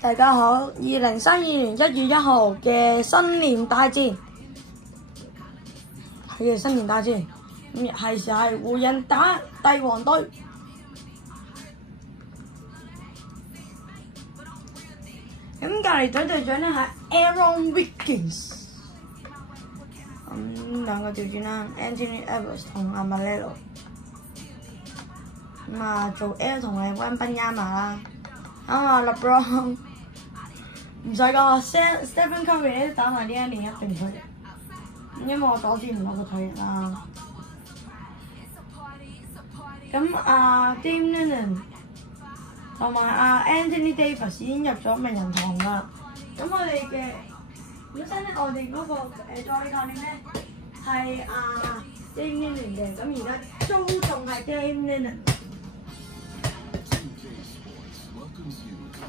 大家好，2032年1月1號嘅新年大戰，係嘅新年大戰，係時係湖人打帝王隊。咁隔離隊隊長咧係 Aaron Wiggins， 咁兩個調轉啦 ，Anthony Edwards 同阿 Malelo。咁啊做 L 同係溫賓亞馬啦，咁啊 LeBron 唔使講 Stephen Curry 打埋呢一年一定退役，因為我阻止唔到佢退役啦。咁啊 Dame Lillard 同埋啊 Anthony Davis 已經入咗名人堂啦。咁我哋嘅本身咧，我哋嗰個助理教練咧係啊 Dame Lillard 嘅，咁而家都仲係 Dame Lillard。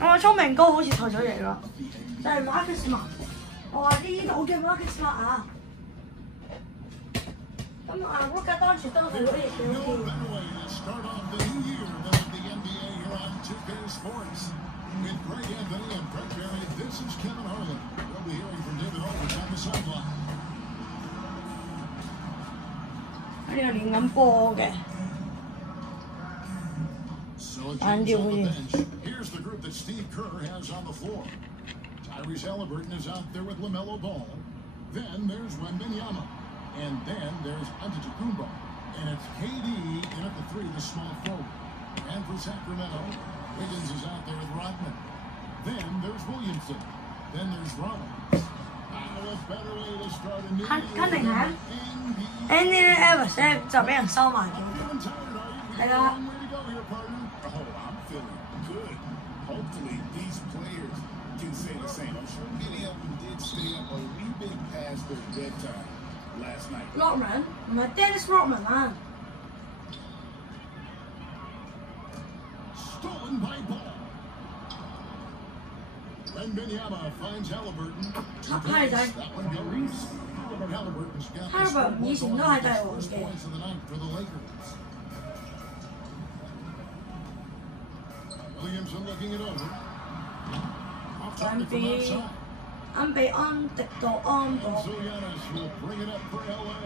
我聰明哥好似退咗役啦，就係 Marcus Smart。我話呢度嘅 Marcus Smart 啊，咁啊 Luka Doncic都退咗役嘅好似。呢度練緊波嘅。Here's the group that Steve Kerr has on the floor. Tyrese Halliburton is out there with LaMelo Ball. Then there's Wembanyama. And then there's Antetokounmpo. And it's KD in at the three, the small forward. And for Sacramento, Wiggins is out there with Rodman. Then there's Williamson. Then there's Rollins. A better way to start a new year. Anthony Edwards 就俾人收埋咗，係啦。Hopefully, these players can say the same. I'm sure many of them did stay up a wee bit past their bedtime last night. Rodman 唔係 Dennis Rodman 啊。Stolen by Ball. Wembanyama finds Halliburton. 係仔。Halliburton 以前都係帝王嘅。Williamson looking it over. 啱被安迪到安咗。Giannis will bring it up for LA.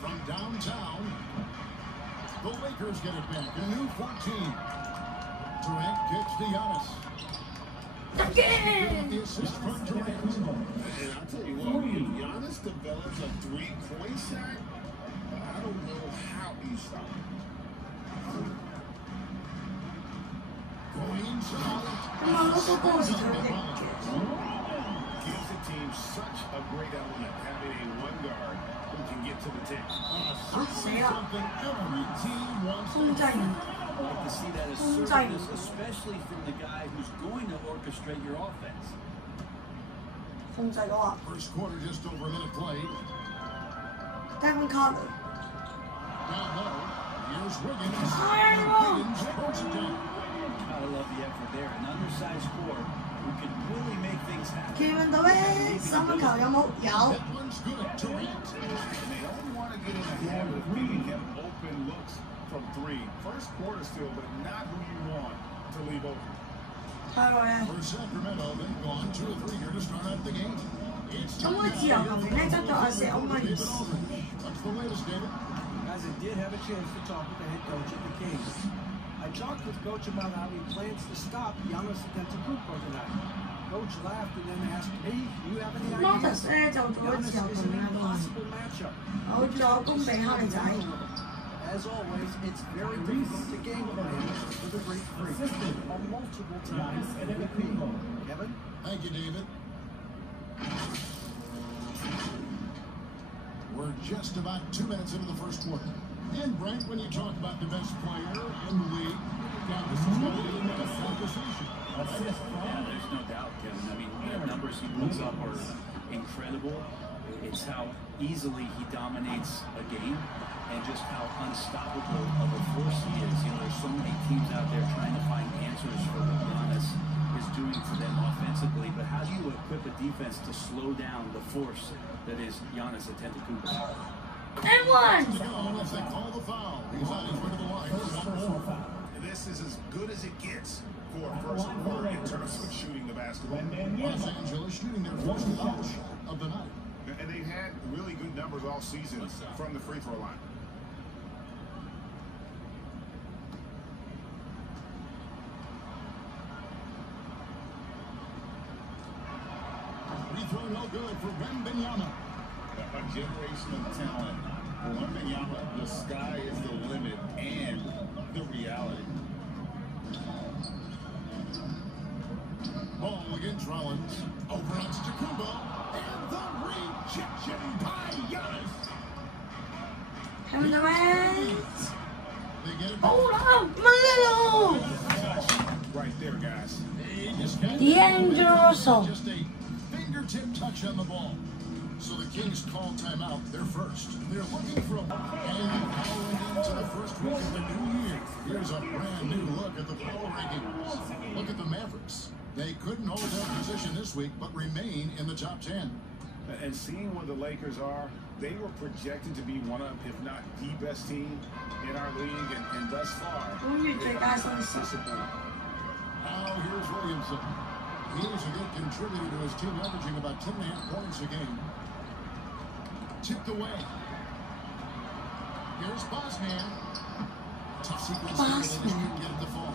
From downtown, the Lakers get it back. A new 14. Durant kicks to Giannis. Again! The assist from Durant. And I'll tell you what, if Giannis develops a three-point shot, I don't know how he stopped. Going inside. Gives the team such a great element having a one guard who can get to the tip. Something every team wants to do. I like to see that assertiveness, especially from the guy who's going to orchestrate your offense. First quarter, just over a minute played. Devin Carter. Down low, here's Wiggins. Wiggins puts it down. Gotta love the effort there. An undersized scorer who can really make things happen. 見唔到咩？三分球有冇？有。That one's good. Durant. And they all want to get in the habit of giving him open looks from three. First quarter still, but not who you want to leave open. For Sacramento, they've gone 2 or 3 here to start out the game. It's咁我自由球員咧執咗阿石歐文。 What's the latest, David? Guys, I did have a chance to talk with the head coach of the Kings. I talked with Coach about how he plans to stop Giannis Antetokounmpo tonight. Coach laughed and then asked me, "Do you have any ideas?" Giannis 咧就做咗自由球員啦， Possible matchup. 好助攻俾哈利仔。 As always, it's very difficult to game plan with a great freak. A multiple times MVP. Kevin? Thank you, David. We're just about 2 minutes into the first quarter. And Brent, when you talk about the best player in the league, this is going to be a conversation. Yeah, there's no doubt, Kevin. I mean, the numbers he puts up are incredible. It's how easily he dominates a game and just how unstoppable of a force he is. You know, there's so many teams out there trying to find answers for what Giannis is doing for them offensively, but how do you equip a defense to slow down the force that is Giannis Antetokounmpo? And one! If they call the foul, he's on his way to the line. This good as it gets for a first quarter in terms of shooting the basketball. Los Angeles shooting their first foul shot of the night. And they've had really good numbers all season from the free throw line. Free throw no good for Wembanyama. A generation of talent. Wembanyama, the sky is the limit and the reality. Ball against Rollins. Over on Jakubo. And the rejection by Giannis. Coming away. They get it. Hold up, Malillo. Right there, guys. D'Angelo. Just a fingertip touch on the ball. So the Kings call timeout. They're first. They're looking for a... And powering into the first week of the new year. Here's a brand new look at the power rankings. Look at the Mavericks. They couldn't hold their position this week, but remain in the top 10. And seeing where the Lakers are, they were projected to be one of, if not the best team in our league, and thus far, Now here's Williamson. He is a good contributor to his team, averaging about 10.5 points a game. Tipped away. Here's Bosman. Tough sequence there, they just couldn't get it to fall.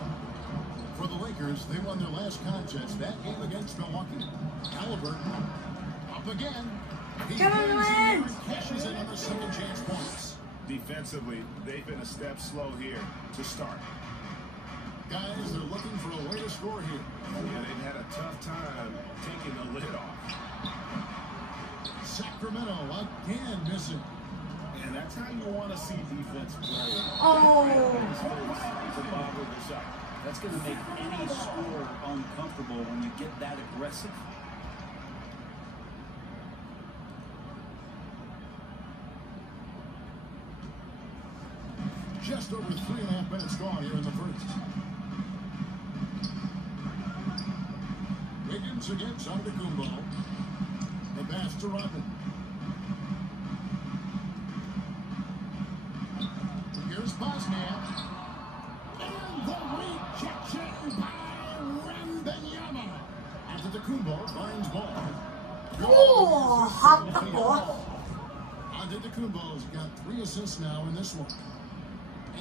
For the Lakers, they won their last contest, that game against Milwaukee. Halliburton up again. He cashes in on the second chance points. Defensively, they've been a step slow here to start. Guys, they're looking for a way to score here. Yeah, they've had a tough time taking the lid off. Sacramento again missing. And that's how you want to see defense play. Oh. To bother the shot. That's going to make any scorer uncomfortable when you get that aggressive. Just over 3.5 minutes gone here in the first. Wiggins against Antetokounmpo. The pass to Rodman. Here's Bosman. And the rejection by Wembanyama. Antetokounmpo finds ball. Oh, hot the ball. Antetokounmpo's got 3 assists now in this one.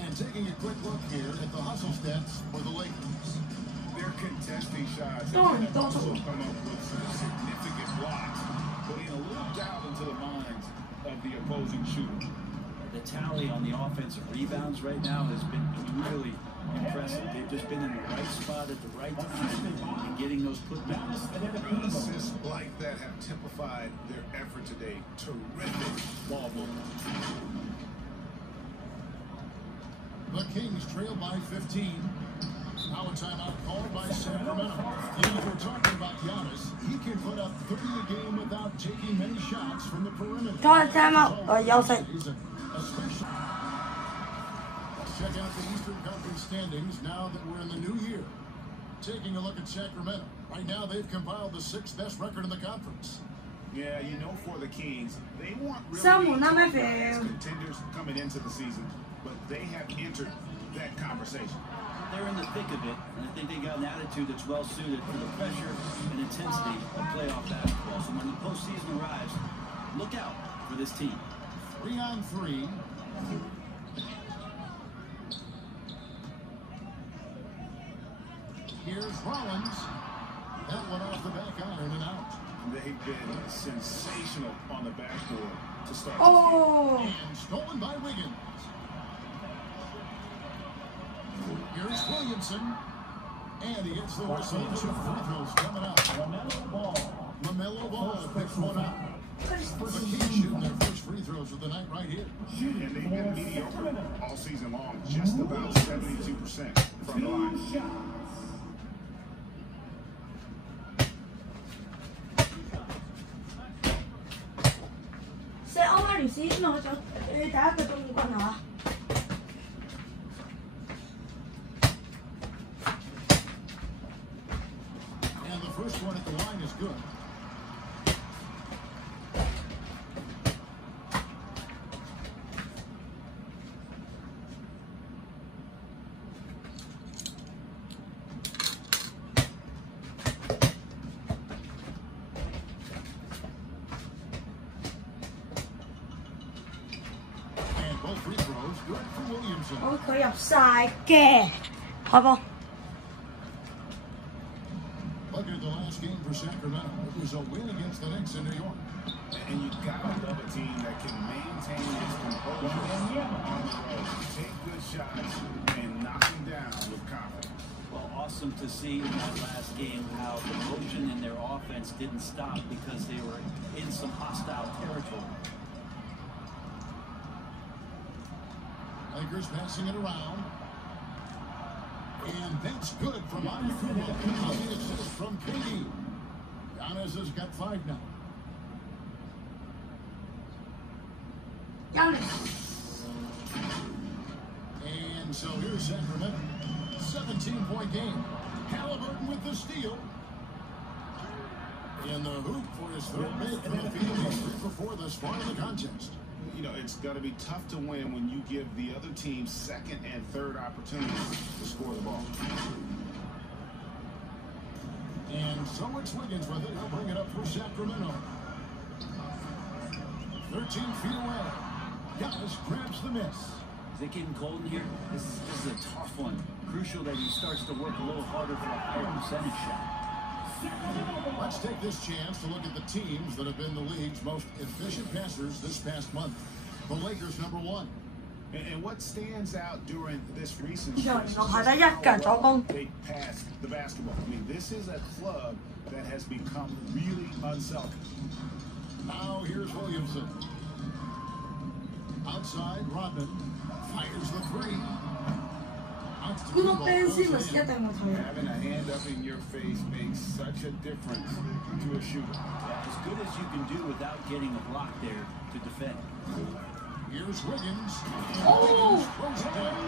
And taking a quick look here at the hustle stats for the Lakers. They're contesting shots. Don't also come up with some significant blocks, putting a little doubt into the minds of the opposing shooter. The tally on the offensive rebounds right now has been really impressive. They've just been in the right spot at the right time and getting those putbacks. Assists like that have typified their effort today. Terrific ball movement. The Kings trail by 15. Now a timeout called by Sacramento. If we're talking about Giannis, he can put up 30 a game without taking many shots from the perimeter. Call a timeout or yell say. Let's check out the Eastern Conference standings now that we're in the new year. Taking a look at Sacramento. Right now they've compiled the 6th best record in the conference. Yeah, you know, for the Kings, they weren't really contenders coming into the season, but they have entered that conversation. They're in the thick of it, and I think they got an attitude that's well suited for the pressure and intensity of playoff basketball. So when the postseason arrives, look out for this team. 3-on-3. Here's Rollins. That one off the back iron and out. They've been sensational on the backboard to start. Oh. And stolen by Wiggins. Here's Williamson. And he gets the whistle. 2 free throws coming out. LaMelo Ball picks one out. The Kings shooting their first free throws of the night right here. And they've been mediocre all season long. Just about 72% from the line. Sẽ ông anh sĩ nó cho đá cái tung con hả? And the first one at the line is good. 佢入晒嘅，開波。 Look at the last game for Sacramento. It was a win against the Knicks in New York. And you gotta love a team that can maintain its composure on the road, take good shots, and knock them down with confidence. Well, awesome to see in that last game how the motion in their offense didn't stop because they were in some hostile territory. Lakers passing it around. And that's good from Antetokounmpo. On the assist from KD. Giannis has got 5 now. And so here's Sacramento. 17-point game. Halliburton with the steal. In the hoop for his third make from the field. He's 3 for 4 thus far in the contest. You know, it's going to be tough to win when you give the other team second and third opportunities to score the ball. And so it's Wiggins with it. He'll bring it up for Sacramento. 13 feet away. Giannis grabs the miss. Is it getting cold in here? This is a tough one. Crucial that he starts to work a little harder for a higher percentage shot. Let's take this chance to look at the teams that have been the league's most efficient passers this past month. The Lakers, number 1. And what stands out during this recent Rồi, stretch is nó just phải đã dắt cả chỗ how con. well they pass the basketball. I mean, this is a club that has become really unselfish. Now here's Williamson. Outside, Rodman fires the 3. Uno pensi si一定會退。 Having a hand up in your face makes such a difference to a shooter. Yeah, as good as you can do without getting a block there to defend. Here's Wiggins. Oh! Wiggins throws it down.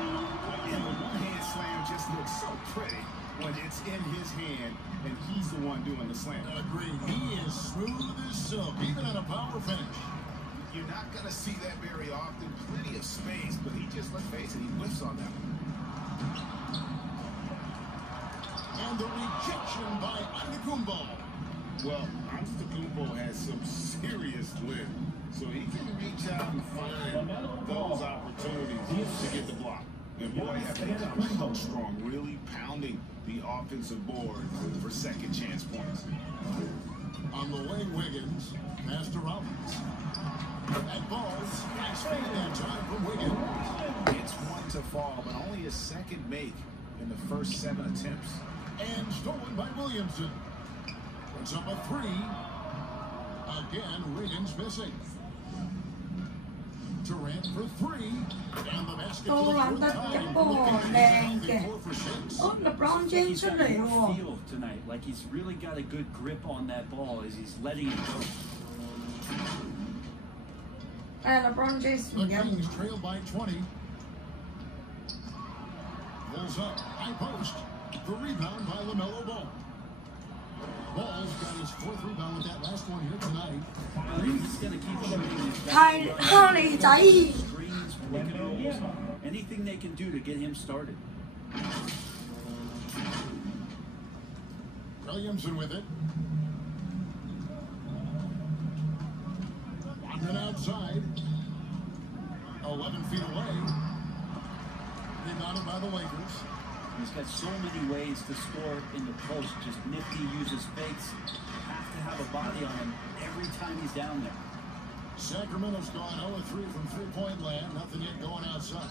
And the one-hand slam just looks so pretty when it's in his hand and he's the one doing the slam. Agreed. He is smooth as silk, even at a power finish. You're not going to see that very often. Plenty of space, but he just, let's face it, he whiffs on that one. And the rejection by Antetokounmpo. Well, Antetokounmpo has some serious lift, so he can reach out and find those opportunities to get the block. And boy, have they come out strong, really pounding the offensive board for second chance points. On the wing, Wiggins. Pass to Rollins. That ball's nice feed that time from Wiggins. It's one to fall, but only his second make in the first 7 attempts. And stolen by Williamson. Puts up a 3. Again, Wiggins missing. Durant for 3. And the basket Tô for the làm 4th tất time. cả bồ đèn kìa. 4 for 6. Ôi, LeBron James He's xuất got嚟more喎. feel tonight. Like he's really got a good grip on that ball as he's letting it go. LeBron James The Kings trail by 20. Pulls up, high post. The rebound by LaMelo Ball. Ball's got his 4th rebound with that last one here tonight. Well, he's going to keep shooting his Hai Harry仔。 screens, pick and rolls, anything they can do to get him started. Williamson with it. Wandering outside. 11 feet away. Rebounded by the Lakers. He's got so many ways to score in the post. Just nifty, uses fakes. Have to have a body on him every time he's down there. Sacramento's gone 0-3 from three-point land. Nothing yet going outside.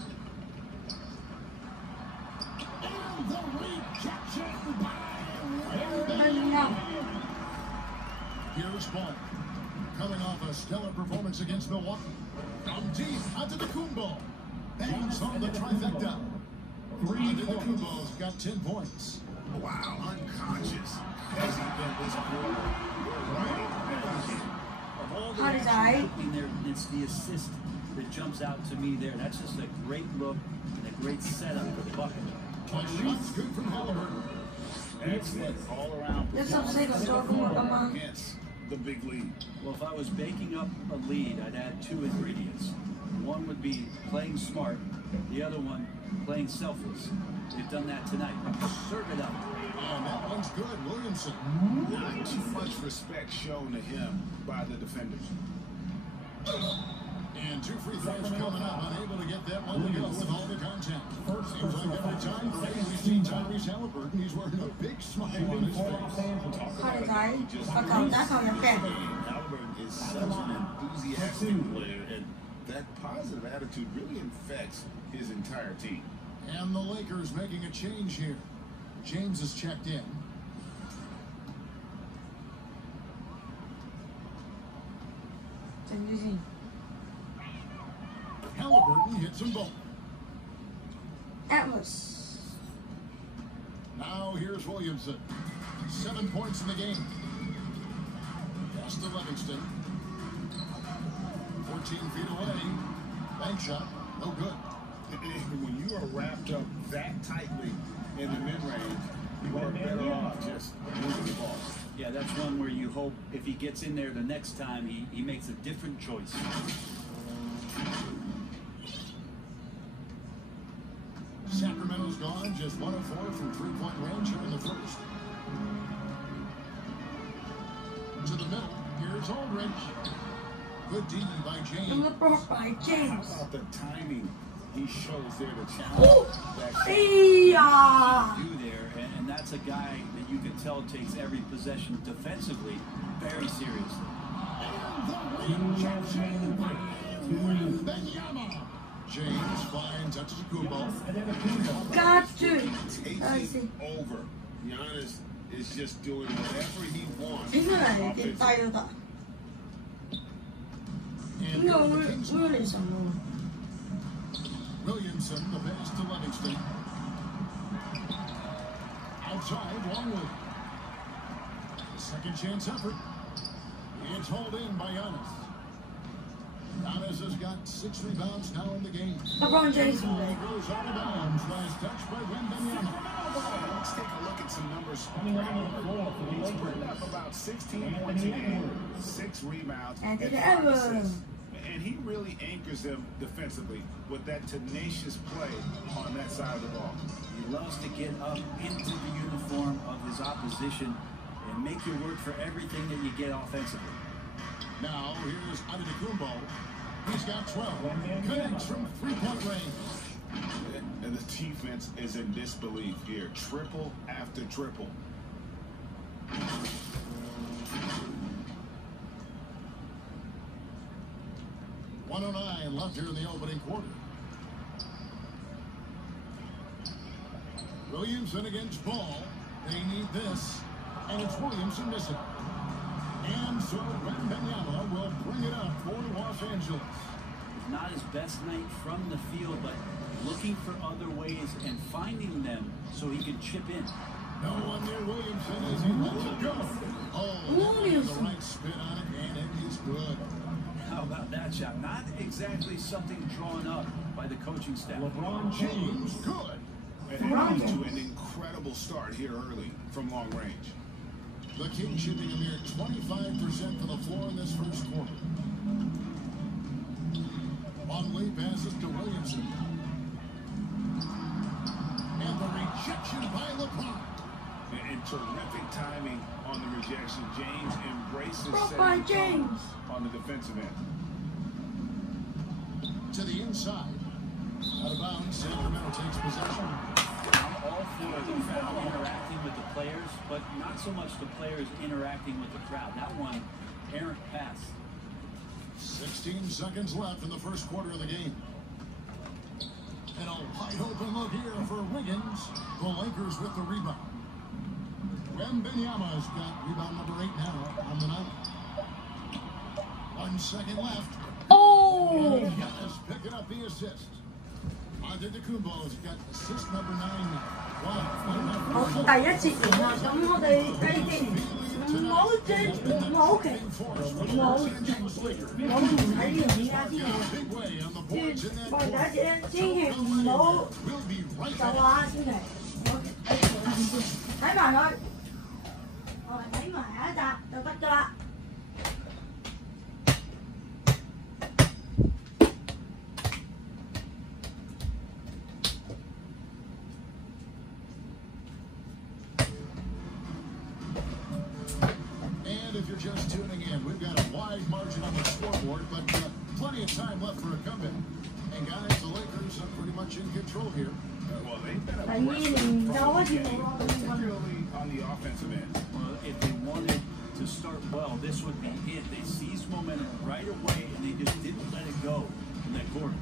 And the rejection by Here's Ball. Coming off a stellar performance against Milwaukee. From deep Antetokounmpo. Bangs on the trifecta. Antetokounmpo's got 10 points. Wow, unconscious. Has he been this quarter? Right. Of all the Harry action happening there, it's the assist that jumps out to me there. That's just a great look and a great setup for the bucket. A shot's good from Halliburton. Excellent all-around Let's not say the door from Obama. against the big lead. Well, if I was baking up a lead, I'd add 2 ingredients. One would be playing smart, the other one playing selfless. They've done that tonight. Serve it up. And that one's good, Williamson. Not too much respect shown to him by the defenders. And And 2 free throws coming up, unable to get that one to go with all the contact. Seems like every time we see Tyrese Halliburton, he's wearing a big smile on his face. Halliburton is such an enthusiastic player, and that positive attitude really infects his entire team. And the Lakers making a change here. James is checked in. Halliburton hits them both. Atlas. Now here's Williamson. 7 points in the game. Pass to Livingston. 14 feet away. Bank shot. No good. When you are wrapped up that tightly in the mid-range, you are better off just moving the ball. Yeah, that's one where you hope if he gets in there the next time, he makes a different choice. Sacramento's gone, just 1 of 4 from 3-point range here in the first. To the middle, here's Aldridge. Good D by James. By James. How about the timing he shows there to challenge Oh, that Do there, and that's a guy that you can tell takes every possession defensively very seriously. James finds Antetokounmpo. Got to. taking over. Giannis is just doing whatever he wants. 이거 이게 따이다. And 이거 here the Kings. Williamson. Williamson, the pass to Livingston. Outside, Longley. Second chance effort. It's hauled in by Giannis. Giannis has got 6 rebounds now in the game. LeBron James. Ball goes out of bounds. Last touch by Wembanyama. Let's take a look at some numbers. He's putting up about 16 points a game, 6 rebounds, and 5 assists. And he really anchors them defensively with that tenacious play on that side of the ball. He loves to get up into the uniform of his opposition and make you work for everything that you get offensively. Now here's Antetokounmpo. He's got 12. Connects from 3-point range. And the defense is in disbelief here. Triple after triple. 109 left here in the opening quarter. Williamson against Ball. They need this. And it's Williamson missing. And so Wembanyama will bring it up for Los Angeles. Not his best night from the field, but looking for other ways and finding them so he can chip in. No one near Williamson as he lets it go. Oh, the right spin on it, and it is good. How about that shot? Not exactly something drawn up by the coaching staff. LeBron James, good. And off to an incredible start here early from long range. The Kings shooting a mere 25% from the floor in this first quarter. Longley passes to Williamson. And the rejection by LeBron. And terrific timing on the rejection. James embraces LeBron James on the defensive end. To the inside. Out of bounds, Sacramento takes possession. I'm all for the crowd interacting with the players, but not so much the players interacting with the crowd. That one, errant pass. 16 seconds left in the first quarter of the game. And a wide open look here for Wiggins. The Lakers with the rebound. Wembanyama's got rebound number 8 now on the night. 1 second left. Oh! And Giannis picking up the assist. Antetokounmpo's got assist number 9 now. Wow. 第一節完啦，咁我哋繼續唔好追，唔好嘅，唔好唔睇呢樣嘢啊！千祈，我哋第一節咧，千祈唔好就話千祈，睇埋佢，我哋睇埋下一集就得㗎啦。If you're just tuning in, we've got a wide margin on the scoreboard, but Plenty of time left for a comeback. And guys, the Lakers are pretty much in control here. Well, they've been Tại vì mình đâu có chịu particularly on the offensive end. Well, if they wanted to start well, this would be it. They seized momentum right away, and they just didn't let it go in that quarter.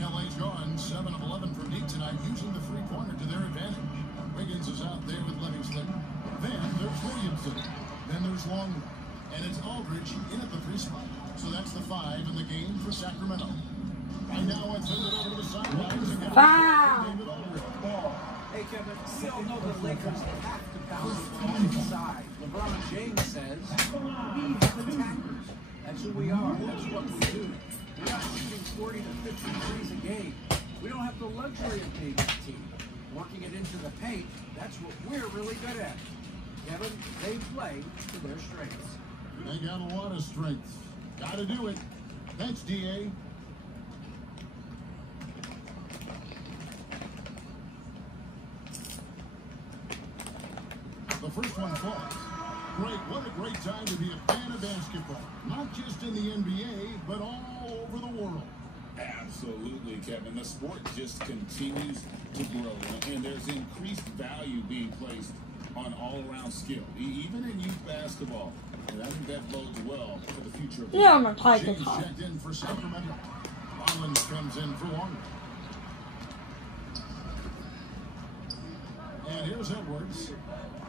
LA's gone 7 of 11 from deep tonight, using the three-pointer to their advantage. Wiggins is out there with Livingston. Then there's Williamson. Then there's Longman. And it's Aldridge in at the 3 spot. So that's the 5 in the game for Sacramento. Right now, I send it over to the sidelines again. Wow. David Aldridge. Hey, Kevin, we all know the Lakers have to bounce the ball inside. LeBron James says, we have attackers. That's who we are. That's what we do. We're not shooting 40 to 50 threes a game. We don't have the luxury of being a team. Working it into the paint, that's what we're really good at. Kevin, they play to their strengths. They got a lot of strengths. Got to do it. Thanks, DA. The first one falls. Great, what a great time to be a fan of basketball. Not just in the NBA, but all over the world. Absolutely, Kevin. The sport just continues to grow, and there's increased value being placed on all-around skill, even in youth basketball. And I think that bodes well for the future of the Yeah, I'm a Tiger James Top. checked in for Sacramento. Rollins comes in for Longman. And here's Edwards.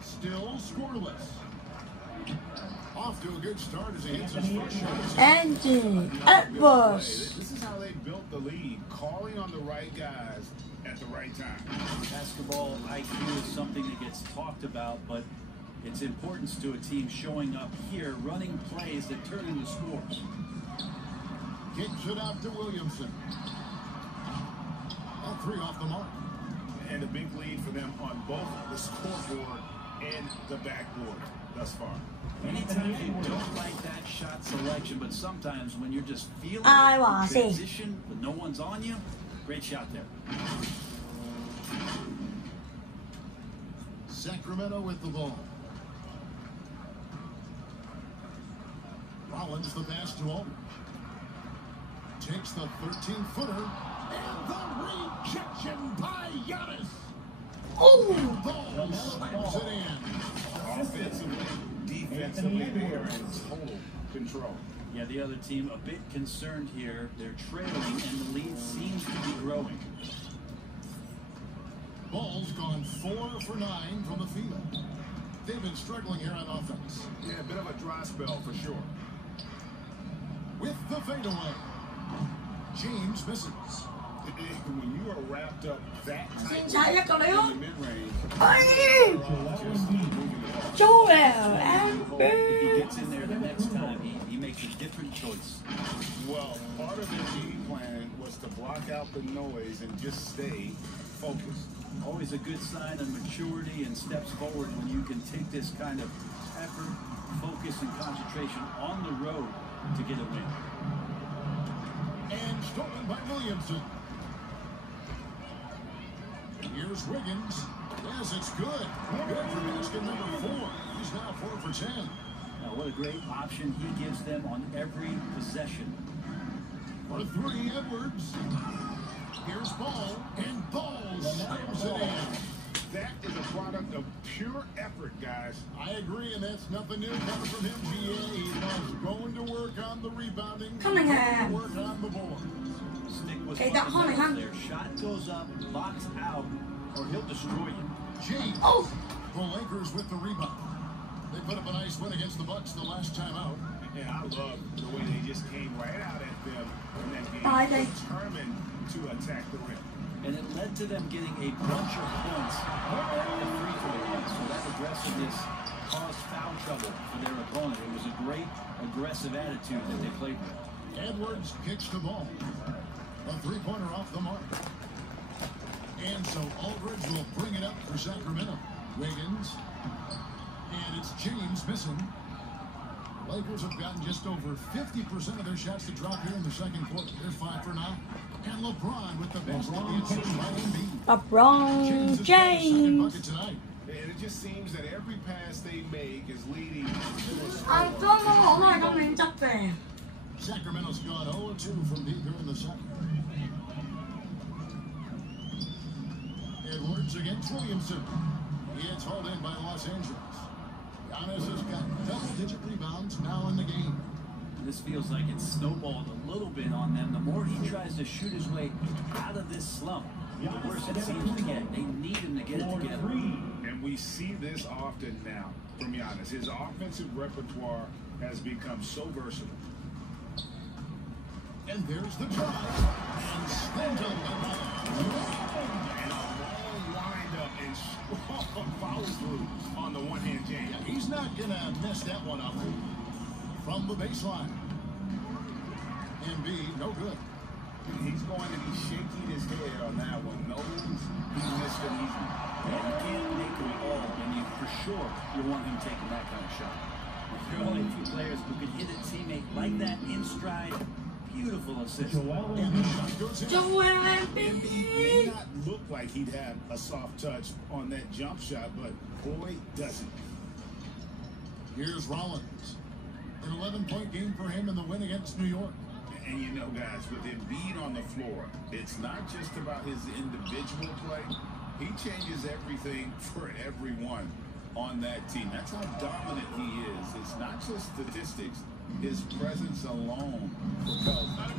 Still scoreless. Off to a good start as he hits his first shot. Andy Edwards. This is how they built the lead, calling on the right guys at the right time. Basketball IQ is something that gets talked about, but its importance to a team showing up here, running plays that turn into scores. Kicks it out to Williamson. All 3 off the mark. And a big lead for them on both the scoreboard and the backboard thus far. Anytime you don't like that shot selection, but sometimes when you're just feeling I the wanna see. transition with no one's on you, great shot there. Sacramento with the ball. Rollins the pass to Aldridge. Takes the 13-footer. And the rejection by Giannis. Oh! Ball slams it in. Offensively, defensively, they are in total control. Yeah, the other team a bit concerned here. They're trailing, and the lead seems to be growing. Ball's gone 4 for 9 from the field. They've been struggling here on offense. Yeah, a bit of a dry spell for sure. With the fadeaway. James misses. When you are wrapped up that tight Chạy ra cầu in léo. the mid-range, Ôi! just moving the ball. Joel If he Embiid. gets in there the next time, he makes a different choice. Well, part of their game plan was to block out the noise and just stay focused. Always a good sign of maturity and steps forward when you can take this kind of effort, focus, and concentration on the road to get a win. And stolen by Williamson. Here's Wiggins. Yes, it's good. Good for basket number 4. He's now 4 for 10. Now, what a great option he gives them on every possession. For 3, Edwards. Here's Ball. And Ball slams it in. That is a product of pure effort, guys. I agree, and that's nothing new coming from him, GA. He loves going to work on the rebounding, Cunningham. work on the board. Stick with Okay, that fundamentals Cunningham. there. Shot goes up, box out, or he'll destroy you. James. Oh! The Lakers with the rebound. They put up a nice win against the Bucks the last time out. And I love the way they just came right out at them in that game, I think- determined to attack the rim. And it led to them getting a bunch of points at the free throw line. So that aggressiveness caused foul trouble for their opponent. It was a great aggressive attitude that they played with. Edwards kicks the ball. A 3-pointer off the mark. And so Aldridge will bring it up for Sacramento. Wiggins. And it's James missing. Lakers have gotten just over 50% of their shots to drop here in the second quarter. They're 5 for 9. And LeBron with the basket. It's by Embiid. LeBron James' second James. bucket tonight. And it just seems that every pass they make is leading to a啊，剛剛我都係咁樣執嘅。Sacramento's gone 0-2 from deep here in the second. Edwards against Williamson. He gets hauled in by Los Angeles. Giannis has got double-digit rebounds now in the game. This feels like it's snowballed a little bit on them. The more he tries to shoot his way out of this slump, the worse it seems to get. They need him to get it together. And we see this often now from Giannis. His offensive repertoire has become so versatile. And there's the drive. And slammed on the And a long windup and strong follow through on the one-hand jam. yeah, he's not going to mess that one up. From the baseline. Embiid, no good. He's going to be shaking his head on that one. Knows he missed an easy. And you can't make them all, and you for sure you want him taking that kind of shot. If there are only a few players who can hit a teammate like that in stride, beautiful assist. And the shot goes in. Embiid may not look like he'd have a soft touch on that jump shot, but boy, does it. Here's Rollins. An 11-point game for him in the win against New York. And you know, guys, with Embiid on the floor, it's not just about his individual play. He changes everything for everyone on that team. That's how dominant he is. It's not just statistics. His presence alone propels him.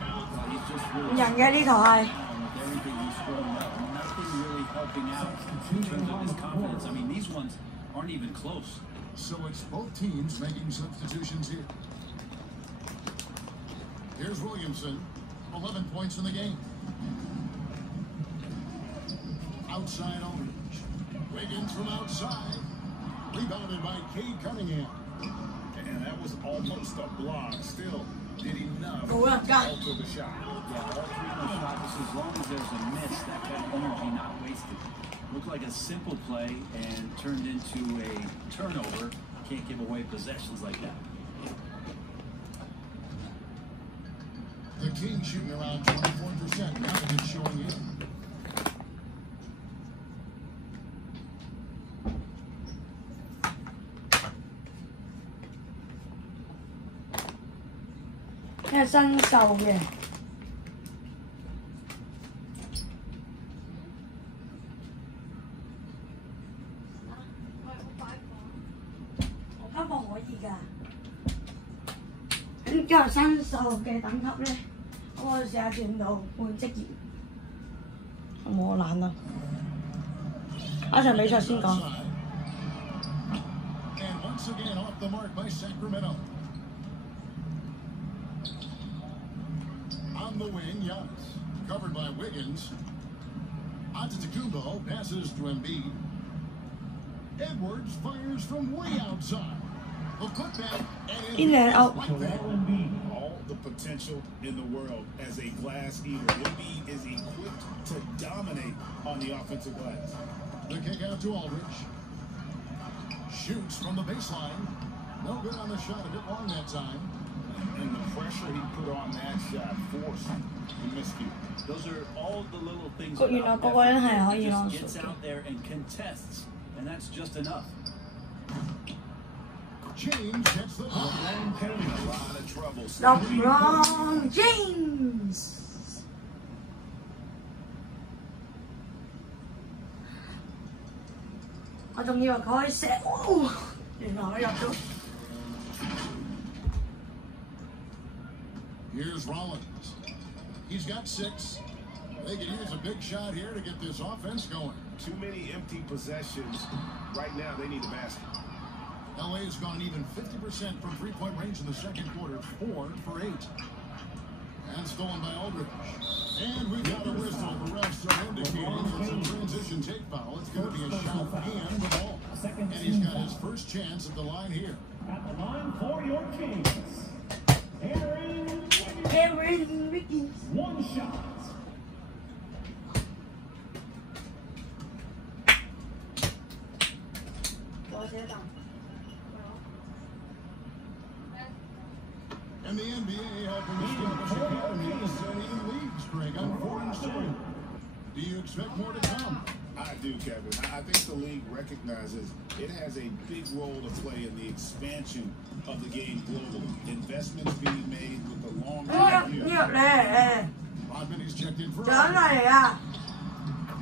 He's just really 人嘅呢台。 with everything he's throwing up. Nothing really helping out in terms of his confidence. I mean, these ones aren't even close. So it's both teams making substitutions here. Here's Williamson, 11 points in the game. Outside Aldridge. Wiggins from outside. Rebounded by Cade Cunningham. And that was almost a block. Still did enough to Oh, yeah, got it. alter the shot. Yeah, all three of those shots, as long as there's a miss, that kind of energy not wasted. Looked like a simple play and turned into a turnover. Can't give away possessions like that. The Kings shooting around 24%. Now it's showing in. This係新秀嘅。我間房可以㗎。咁之後新秀嘅等級咧，我試下轉到換職業。我懶啊！一場比賽先講。 And once again off the mark by Sacramento. On the wing, Giannis. Covered by Wiggins. Antetokounmpo passes to Embiid. Edwards fires from way outside. A putback and In there, out. right there. All the potential in the world as a glass eater. Embiid is equipped to dominate on the offensive glass. The kick out to Aldridge. Shoots from the baseline. No good on the shot. A bit long that time. And the pressure he put on that shot forced the miscue. Those are all the little things. You know, about個個人係 effort. 可以 He 攞 just 數 gets 嘅。 out there and contests, and that's just enough. James gets the ball. In a lot of trouble. LeBron James。我仲以為佢可以射，哦，原來佢入咗。 Here's Rollins. He's got 6. They can use a big shot here to get this offense going. Too many empty possessions. Right now, they need a basket. LA's gone even 50% from three-point range in the second quarter, 4 for 8. And stolen by Aldridge. And we've got a whistle. The refs are indicating it's a transition take foul. It's going to be a shot and the ball. And he's got his first chance at the line here. At the line for your Kings, Aaron Wiggins。 one shot. And the NBA helping establish academies and even leagues, Greg, on 4 and 2. Do you expect more to come? I do, Kevin. I think the league recognizes it has a big role to play in the expansion of the game globally. Investments being made with the long-term view. Rodman is checked in for Trở này à.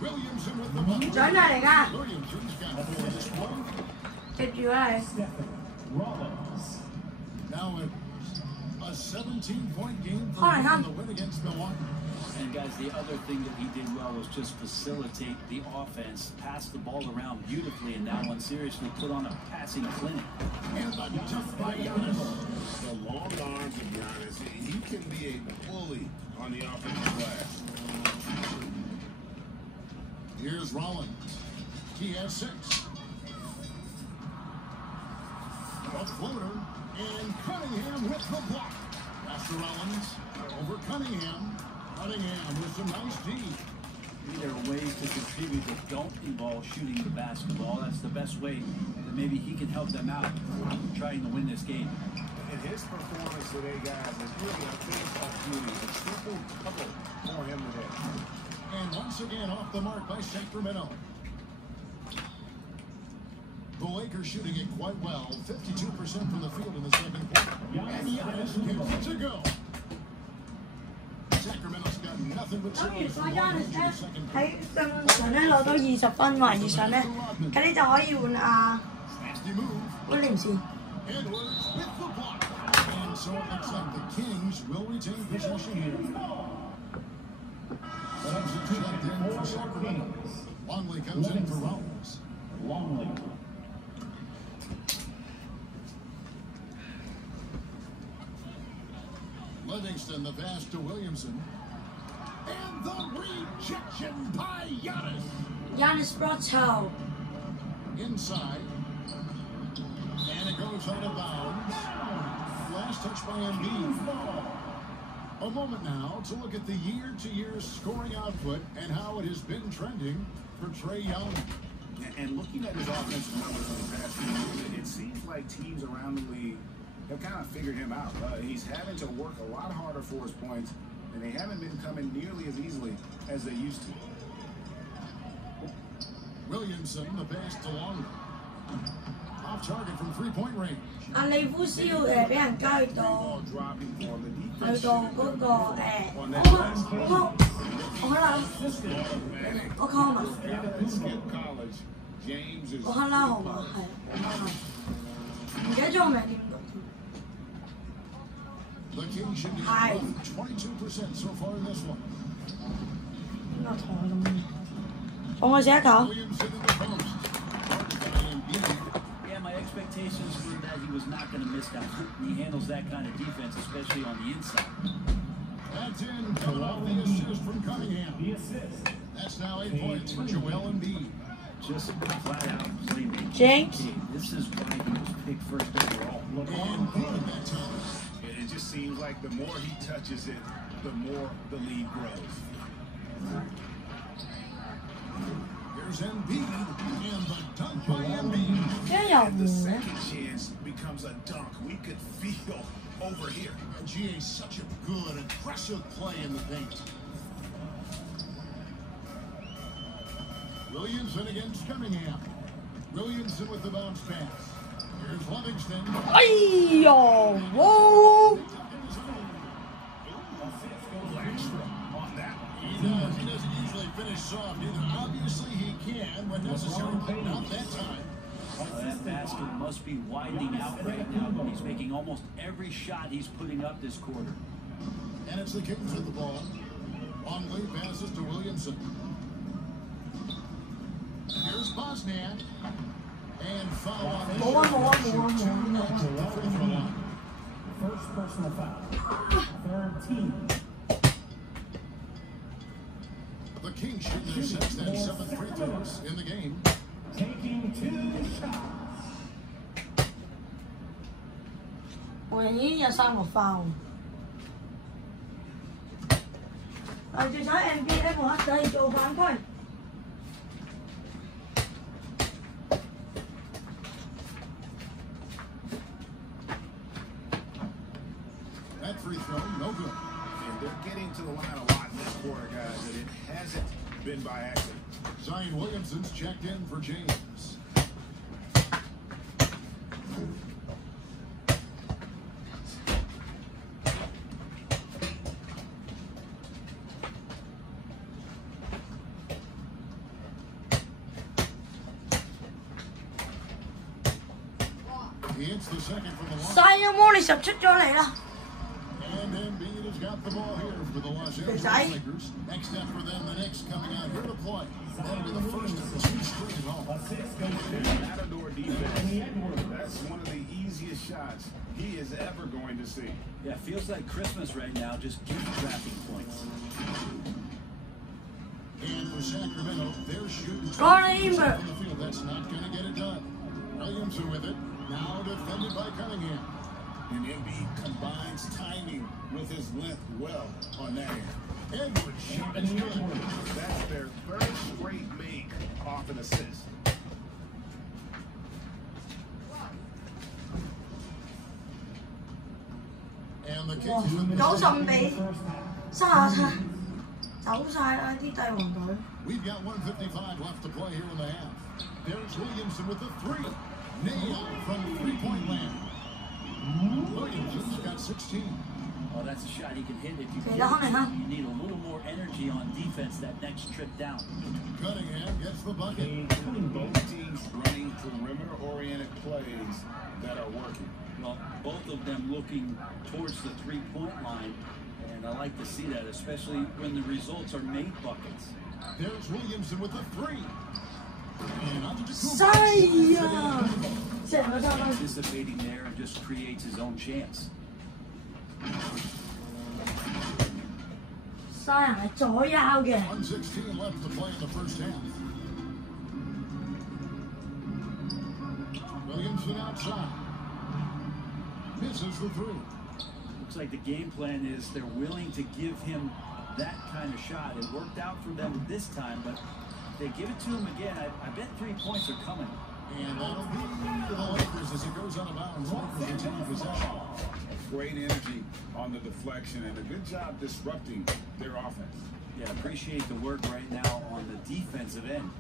Williamson with the ball. Trở này à. Williamson's got hold of this one. Chết chưa này. Now a 17-point game for Hold on, him in the win against Milwaukee. And guys, the other thing that he did well was just facilitate the offense, pass the ball around beautifully, and that one seriously put on a passing clinic. And the dunk by Giannis. The long arms of Giannis, he can be a bully on the offensive glass. Here's Rollins. He has 6. A floater, and Cunningham with the block. That's Rollins over Cunningham. Cunningham with some nice D. There are ways to contribute that don't involve shooting the basketball. That's the best way that maybe he can help them out trying to win this game. And his performance today, guys, is really a big opportunity. A triple double for him today. And once again off the mark by Sacramento. The Lakers shooting it quite well, 52% from the field in the second quarter. And Giannis gives it to go. Sacramento's got nothing but 咁如 service 果 in Giannis the 咧 second 喺 quarter. 正常咧攞到20分或以上咧，咁你就可以換阿 Nasty move. 威廉士。 Edwards with the block. And so it looks like the Kings will retain possession here. Checked in for Sacramento. Longley comes in for Rollins. Longley. Livingston, the pass to Williamson. And the rejection by Giannis. Giannis Brotto. Inside. And it goes out of bounds. Last touch by Embiid. A moment now to look at the year-to-year scoring output and how it has been trending for Trae Young. And looking at his offensive numbers in the past few years, it seems like teams around the league have kind of figured him out. He's having to work a lot harder for his points, and they haven't been coming nearly as easily as they used to. Williamson, the pass to Longley. Off target from three-point range. 阿利夫斯要俾人交到 Ball dropping for the 去 defense. 到嗰個我 call 嘛， Skip college. James is 我克拉號碼係唔記得咗個名點讀。 The Kings should be Hi. above 22% so far in this one. 邊個同我咁？同我寫一球。 Williamson in the post. Charged by Embiid. Yeah, my expectations were that he was not going to miss that. He handles that kind of defense, especially on the inside. That's in, coming off the assist from Cunningham. The assist. That's now 8 points for Joel Embiid. Just flat out playmaking. James. This is why he was picked first overall. And good at that time. It just seems like the more he touches it, the more the lead grows. Here's Embiid and the dunk by Embiid. 點解又 And the 換嘅？ second chance becomes a dunk. We could feel over here. And GA, such a good, aggressive play in the paint. Williamson against Cunningham. Williamson with the bounce pass. Here's Livingston. 哎呦，哇！ On that. He doesn't usually finish soft either. Obviously he can when necessary, but not that time. That basket must be widening out right now. He's making almost every shot he's putting up this quarter. And it's the Kings with the ball. Longley passes to Williamson. Here's Bosniak. And foul on this. More. Free throw line. First personal foul. Third team. The Kings shooting their 6th and 7th free throws in the game. Taking 2 shots. 我已經有3個 foul。留住睇 NBA 冇黑仔做反區。 That free throw, no good. And they're getting to the line a lot in this quarter, guys, and it hasn't been by accident. Zion Williamson's checked in for James. He hits the second from the line. Zion Williamson 出咗嚟啦。 And Embiid has got the ball here for the Los Angeles Lakers. Next step for them, the Knicks coming out here to play. That'll be the first of the 2 straight home. Matador defense. That's one of the easiest shots he is ever going to see. Yeah, feels like Christmas right now. Just keep trapping points. And for Sacramento, they're shooting Go on, from Amber. the field. That's not going to get it done. Williamson with it. Now defended by Cunningham. And Embiid combines timing with his length well on that end. Edwards shot is good. That's their third straight make off an assist. And the kick 哇 is from the ，90比37，走晒啦啲帝王隊。 We've got 1:55 left to play here in the half. There's Williamson with the 3. Nailed from 3-point land. Williamson's got 16. Oh, that's a shot he can hit if you Okay, get that one, huh? it. You need a little more energy on defense that next trip down. Cunningham gets the bucket. Both teams running perimeter-oriented plays that are working. Well, both of them looking towards the three-point line, and I like to see that, especially when the results are made buckets. There's Williamson with the 3. And Antetokounmpo. 西啊！成個三分。 Anticipating there and just creates his own chance. 西人係左右嘅。 1:16 left to play in the first half. Williamson outside. Misses the 3. Looks like the game plan is they're willing to give him that kind of shot. It worked out for them this time, but if they give it to him again, I bet 3 points are coming. And that'll be the Lakers as it goes out of bounds. Lakers retain possession. Great energy on the deflection and a good job disrupting their offense. Yeah, appreciate the work right now on the defensive end.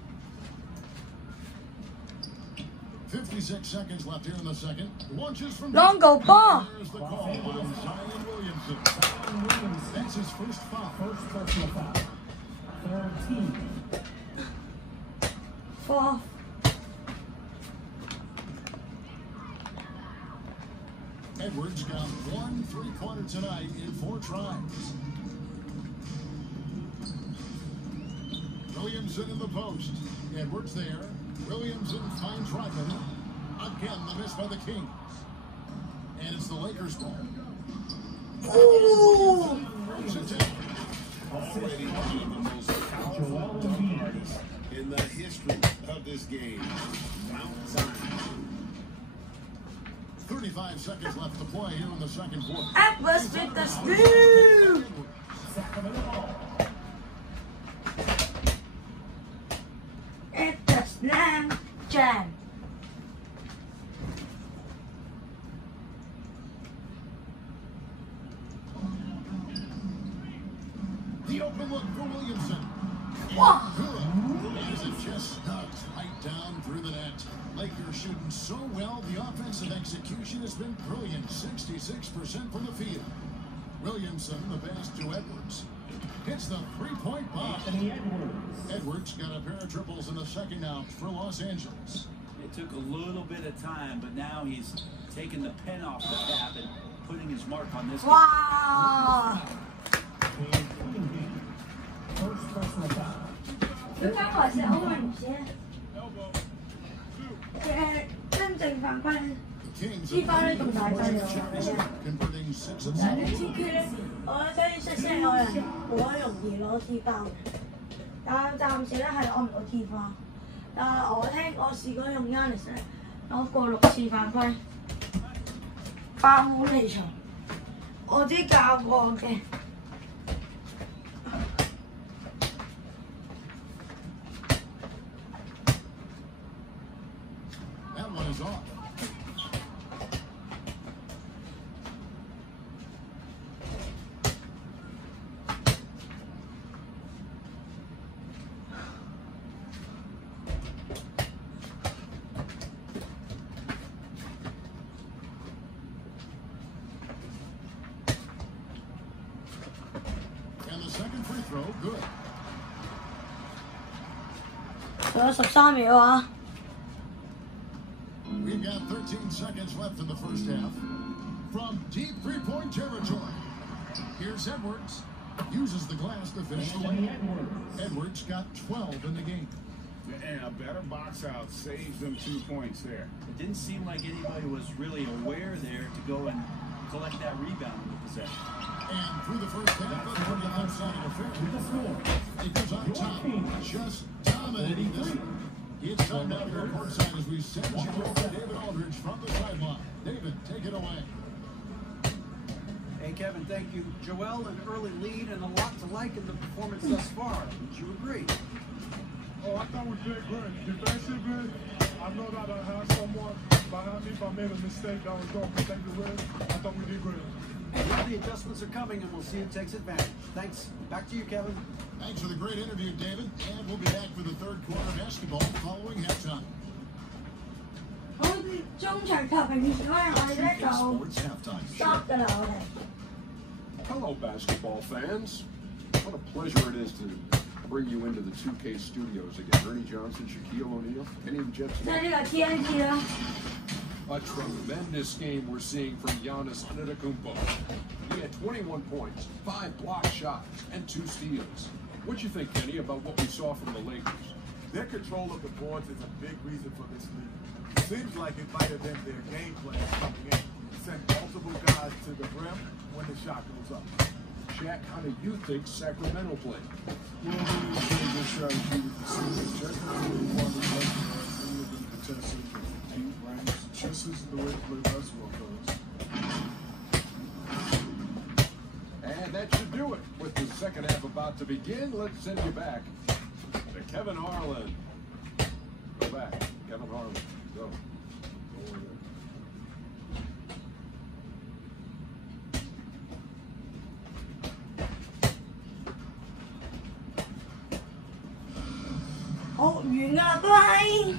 56 seconds left here in the second. Launches from Longo ball. There's the call on Zion Williamson. That's his first foul. First personal foul. Third team. 4。 Edwards got 1 3-pointer tonight in 4 tries. Williamson in the post. Edwards there. Williamson finds Rodman. Again, the miss by the Kings. And it's the Lakers' ball. Ooh! Already one of the most powerful dunk artists in the history of this game. Mount Zion. 35 seconds left to play here in the second quarter. Edwards with the steal. It's the slam jam. The open look for Williamson. Wow. Good. As it just snugs right down through the net. Lakers shooting so well, the offensive execution has been brilliant. 66% from the field. Williamson, the pass to Edwards. Hits the 3-point bomb. Edwards got a pair of triples in the second out for Los Angeles. It took a little bit of time, but now he's taking the pen off the tap and putting his mark on this. Wow. First personal foul. 佢剛才是歐文先。真正犯規。 Kings 呢班咧仲大劑 converting 6 of 嗱， 7. 你知佢咧，我相信識有人好容易攞 T 包嘅，但係暫時咧係攞唔到 T 包。但係我試過用 Yanis 咧攞過6次犯規，爆好離場。我啲教過嘅。That one is off. throw, good. 仲有13秒啊！ We've got 13 seconds left in the first half. From deep three-point territory, here's Edwards. Uses the glass to finish the layup. Edwards got 12 in the game. And a better box out saves them 2 points there. It didn't seem like anybody was really aware there to go and collect that rebound in the possession. And through the first half, a pretty lopsided affair. It goes on top, just dominating this one. It's time now to go courtside as we send you over to David Aldridge from the sideline. David, take it away. Hey, Kevin, thank you. Joel, an early lead and a lot to like in the performance thus far. Would you agree? Oh, I thought we did good. Defensively, I know that I had someone behind me if I made a mistake that was going to protect the rim. I thought we did good. Well, the adjustments are coming, and we'll see who takes advantage. Thanks. Back to you, Kevin. Thanks for the great interview, David. And we'll be back for the third quarter basketball following halftime. 好似中場球平時可能我哋咧就 Sports halftime stop 㗎啦，我哋。 Hello, basketball fans. What a pleasure it is to bring you into the 2K studios again. Ernie Johnson, Shaquille O'Neal, Kenny and Jetson. 即係呢個 TNT 啦。 A tremendous game we're seeing from Giannis Antetokounmpo. He had 21 points, 5 blocked shots, and 2 steals. What you think, Kenny, about what we saw from the Lakers? Their control of the boards is a big reason for this league. Seems like it might have been their game plan coming in. Send multiple guys to the rim when the shot goes up. Shaq, how do you think Sacramento played? Well, we played good strategy with the season. Just really wanted to any of them contested deep range. Just is the way to play basketball, fellas. And that should do it. With the second half about to begin, let's send you back to Kevin Harlan. Go back, Kevin Harlan. Go. Over there. 好完㗎啦，都係。